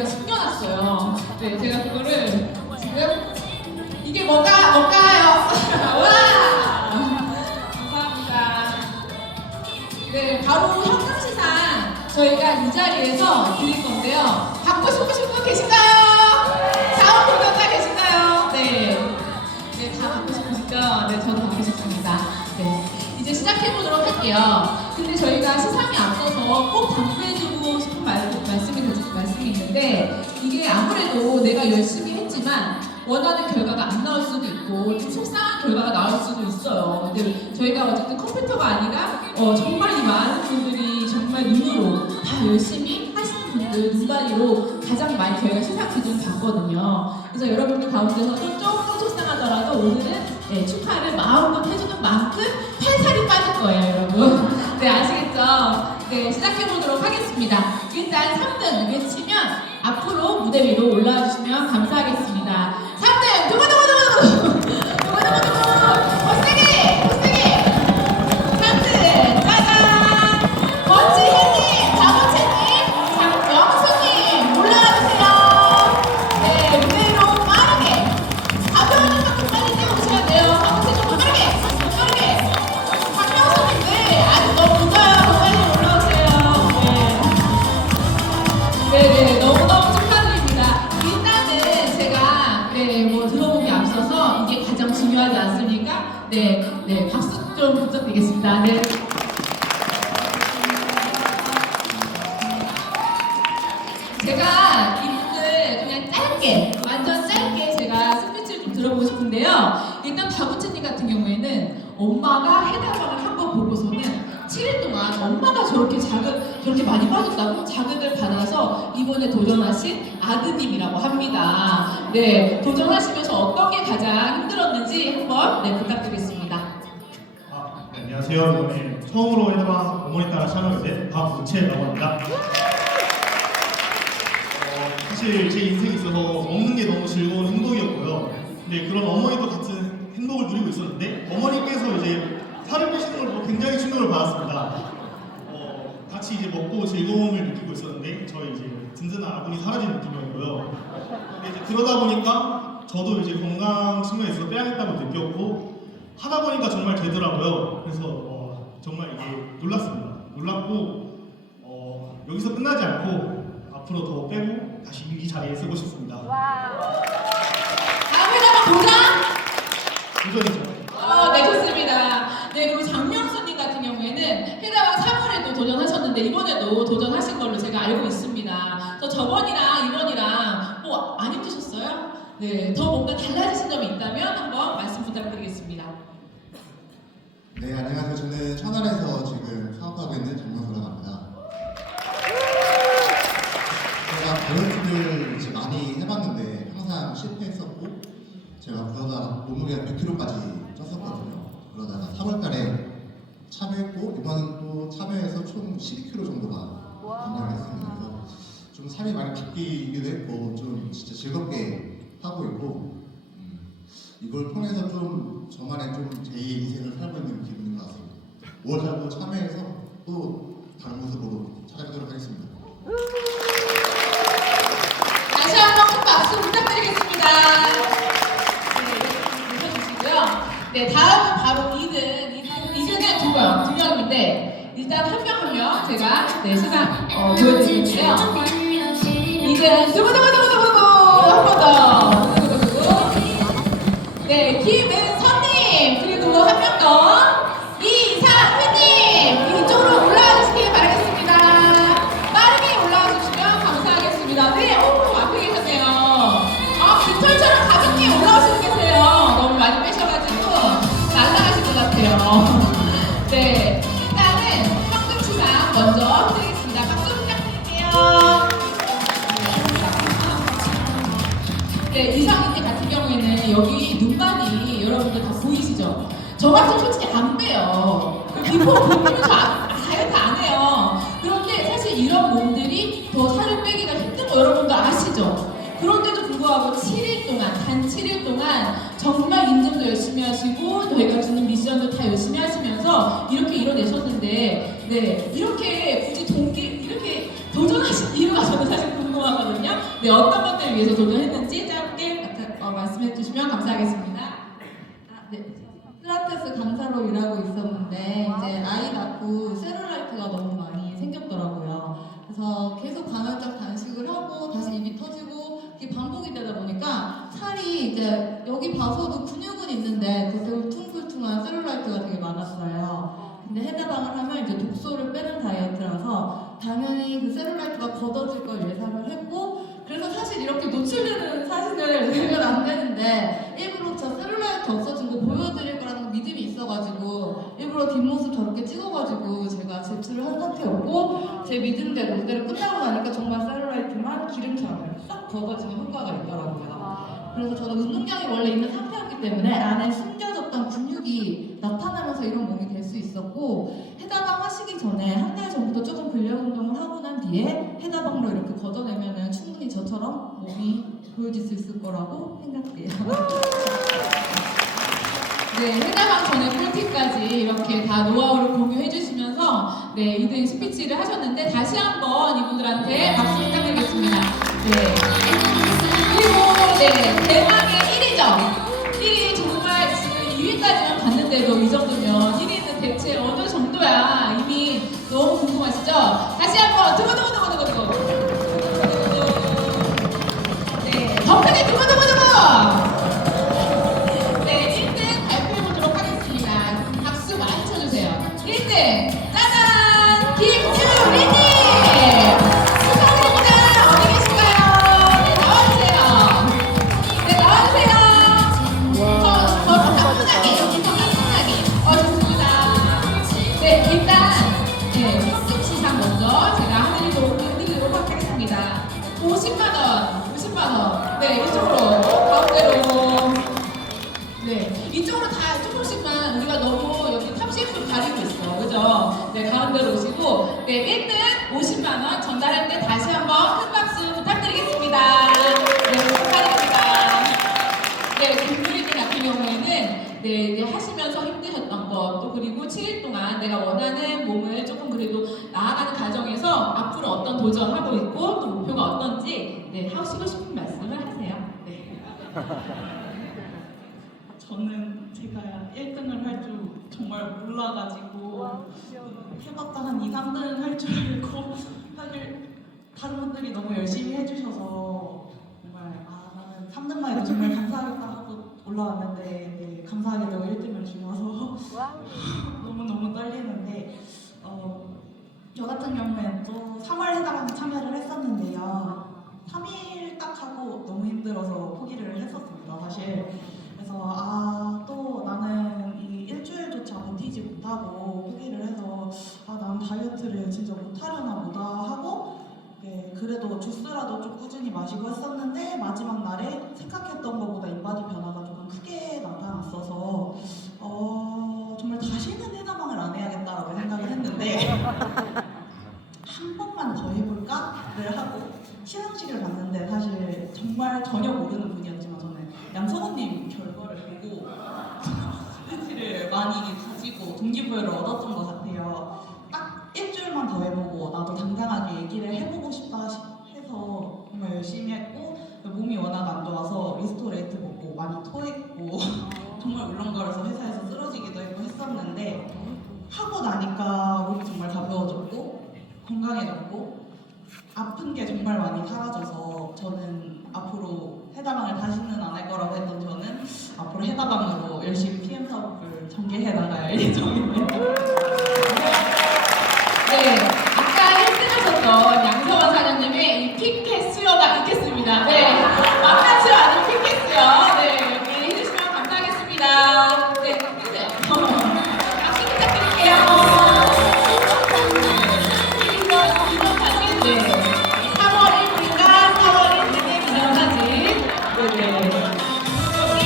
저희가 숨겨놨어요. 네, 제가 그거를 지금 이게 뭐가 뭘까요? 와! 감사합니다. 네, 바로 현상시상 저희가 이 자리에서 드릴 건데요. 받고 싶으신 분 계신가요? 자원 공동자 계신가요? 네. 네, 다 받고 싶으시죠? 네, 저도 받고 싶습니다. 네. 이제 시작해 보도록 할게요. 근데 저희가 시상이 앞서서 꼭 당부해주고 있는데, 이게 아무래도 내가 열심히 했지만, 원하는 결과가 안 나올 수도 있고, 좀 속상한 결과가 나올 수도 있어요. 근데 저희가 어쨌든 컴퓨터가 아니라, 어, 정말 이 많은 분들이 정말 눈으로 다 열심히 하시는 분들 눈가리로 가장 많이 저희가 시상 기준 봤거든요. 그래서 여러분들 가운데서도 조금 속상하더라도 오늘은 네, 축하를 마음껏 해주는 만큼 팔살이 빠질 거예요, 여러분. 네, 아시겠죠? 네, 시작해보도록 하겠습니다. 일단 3등 외치면 앞으로 무대 위로 올라와 주시면 감사하겠습니다. 3등! 두구두구두구! 부탁드리겠습니다. 네. 제가 이분들 그냥 짧게 완전 짧게 제가 스피치를 좀 들어보고 싶은데요. 일단 박우채님 같은 경우에는 엄마가 해달방을 한 번 보고서는 7일 동안 엄마가 저렇게 자극 저렇게 많이 빠졌다고 자극을 받아서 이번에 도전하신 아드님이라고 합니다. 네 도전하시면서 어떤 게 가장 힘들었는지 한번 네 부탁드리겠습니다. 이번에 처음으로 해당 어머니 따라 촬영을 된 박우채라고 합니다. 어, 사실 제 인생에 있어서 먹는 게 너무 즐거운 행복이었고요. 근데 그런 어머니도 같은 행복을 누리고 있었는데 어머니께서 이제 살을 빼시는 걸 보고 굉장히 충격을 받았습니다. 어, 같이 이제 먹고 즐거움을 느끼고 있었는데 저희 이제 든든한 아군이 사라진 느낌이었고요. 근데 이제 그러다 보니까 저도 이제 건강 측면에서 빼야겠다고 느꼈고 하다 보니까 정말 되더라고요. 그래서 어, 정말 이게 놀랐습니다. 놀랐고 어, 여기서 끝나지 않고 앞으로 더 빼고 다시 이 자리에 서고 싶습니다. 다음 회담은 도전! 도전이죠. 어, 네, 좋습니다. 네, 그리고 장명수님 같은 경우에는 해다왕 3월에도 도전하셨는데 이번에도 도전하신 걸로 제가 알고 있습니다. 저 저번이랑 이번이랑 뭐 안 힘드셨어요? 네, 더 뭔가 달라지신 점이 있다면 한번 말씀 부탁드리겠습니다. 네, 안녕하세요. 저는 천안에서 지금 사업하고 있는 장명수라고 합니다. 제가 다이어트를 이제 많이 해봤는데 항상 실패했었고 제가 그러다 몸무게가 100kg까지 쪘었거든요. 그러다가 3월달에 참여했고 이번은 또 참여해서 총 12kg 정도가 감량을 했습니다. 그래서 좀 살이 많이 바뀌기도 했고 좀 진짜 즐겁게 하고 있고 음, 이걸 통해서 좀 저만의 좀 제2의 인생을 살고 있는 기분인 것 같습니다. 5월달도 참여해서 또 다른 모습으로 찾아뵙도록 하겠습니다. 다시 한번 큰 박수 부탁드리겠습니다. 네, 웃어주시고요. 네, 다음은 바로 2등. 2등, 2등은 두 명, 두 명인데, 일단 한 명 한 명 제가 네, 시상 어, 보여드리는데요. 2등, 두구두구두구두구! 한번 더. 네, 김은선님, 그리고 한 명 더. 이상휘님, 이쪽으로 올라와 주시길 바라겠습니다. 빠르게 올라와 주시면 감사하겠습니다. 네, 오, 앞에 계셨네요. 아, 깃털처럼 가볍게 올라오시고 계세요. 너무 많이 빼셔가지고 날아가실 것 같아요. 네, 일단은 황금치상 먼저 드리겠습니다. 박수 부탁드릴게요. 네, 이상희님 같은 경우에는 여기 저 같은 솔직히 안 빼요. 그 비포 보면 저 안- 다이어트 안 해요. 그런데 사실 이런 몸들이 더 살을 빼기가 힘든 거 여러분도 아시죠? 그런데도 불구하고 7일 동안, 단 7일 동안 정말 인증도 열심히 하시고 저희가 주는 미션도 다 열심히 하시면서 이렇게 이뤄내셨는데 네 이렇게 굳이 동기 이렇게 도전하신 이유가 저는 사실 궁금하거든요. 네, 어떤 것들을 위해서 도전했는지 짧게 어, 말씀해 주시면 감사하겠습니다. 아, 네. 필라테스 강사로 일하고 있었는데 이제 아이 낳고 세룰라이트가 너무 많이 생겼더라고요. 그래서 계속 간헐적 단식을 하고 다시 입이 터지고 이게 반복이 되다 보니까 살이 이제 여기 봐서도 근육은 있는데 그 울퉁불퉁한 셀룰라이트가 되게 많았어요. 근데 해다방을 하면 이제 독소를 빼는 다이어트라서 당연히 그 셀룰라이트가 걷어질 걸 예상을 했고 그래서 사실 이렇게 노출되는 사진을 내면 안 되는데 있어가지고 일부러 뒷모습 저렇게 찍어가지고 제가 제출을 한 상태였고 제 믿음대로 그대로 끝나고 나니까 정말 셀룰라이트만 기름처럼 싹 걷어지는 효과가 있더라고요. 그래서 저는 운동량이 원래 있는 상태였기 때문에 안에 숨겨졌던 근육이 나타나면서 이런 몸이 될 수 있었고 해다방 하시기 전에 한 달 전부터 조금 근력 운동을 하고 난 뒤에 해다방으로 이렇게 걷어내면은 충분히 저처럼 몸이 보여질 수 있을 거라고 생각돼요. 네, 해다방 전에 다 노하우를 공유해 주시면서 네, 2등 스피치를 하셨는데 다시 한번 이분들한테 박수 부탁드리겠습니다. 네. 그리고 네, 대망의 1위죠. 1위 정말 지금 2위까지만 봤는데도 이 정도면 1위는 대체 어느 정도야 이미 너무 궁금하시죠? 다시 한번 두고두고두고두고두고 네, 더 크게 두고두고두고 네, 1등 50만 원 전달할 때 다시 한번 큰 박수 부탁드리겠습니다. 네, 축하드립니다. 네, 김구리님 같은 경우에는 네, 하시면서 힘드셨던 것, 또 그리고 7일 동안 내가 원하는 몸을 조금 그래도 나아가는 과정에서 앞으로 어떤 도전하고 있고 또 목표가 어떤지 네, 하시고 싶은 말씀을 하세요. 네. 저는 제가 1등을 할줄 정말 몰라가지고 해봤다 한 2, 3등 할 줄 알고 사실 다른 분들이 너무 열심히 해주셔서 정말 아 나는 3등만 해도 정말 감사하겠다 하고 올라왔는데 네, 감사하게도 1등을 주셔서 너무너무 떨리는데 어, 저 같은 경우에는 또 3월 해당하는 참여를 했었는데요. 3일 딱 하고 너무 힘들어서 포기를 했었습니다 사실. 그래서 아 또 나는 이 일주일조차 버티지 못하고 포기를 해서 아 난 다이어트를 진짜 못하려나 보다 하고 네, 그래도 주스라도 좀 꾸준히 마시고 했었는데 마지막 날에 생각했던 것보다 인바디 변화가 조금 크게 나타났어서 어 정말 다시는 해나방을 안 해야겠다라고 생각을 했는데 한 번만 더 해볼까를 하고 시상식을 봤는데 사실 정말 전혀 모르는 분이었지만 저는 양성호님 결과를 보고 스트레스를 많이 가지고 동기부여를 얻었던 것 같아요. 딱 일주일만 더 해보고 나도 당당하게 얘기를 해보고 싶다 시- 해서 정말 열심히 했고 몸이 워낙 안 좋아서 리스토레이트 먹고 많이 토했고 정말 울렁거려서 회사에서 쓰러지기도 했고 했었는데 하고 나니까 몸이 정말 가벼워졌고 건강해졌고 아픈 게 정말 많이 사라져서 저는 앞으로 해다방을 다시는 안 할 거라고 했던 저는 앞으로 해다방으로 열심히 PM 사업을 전개해 나갈 예정입니다.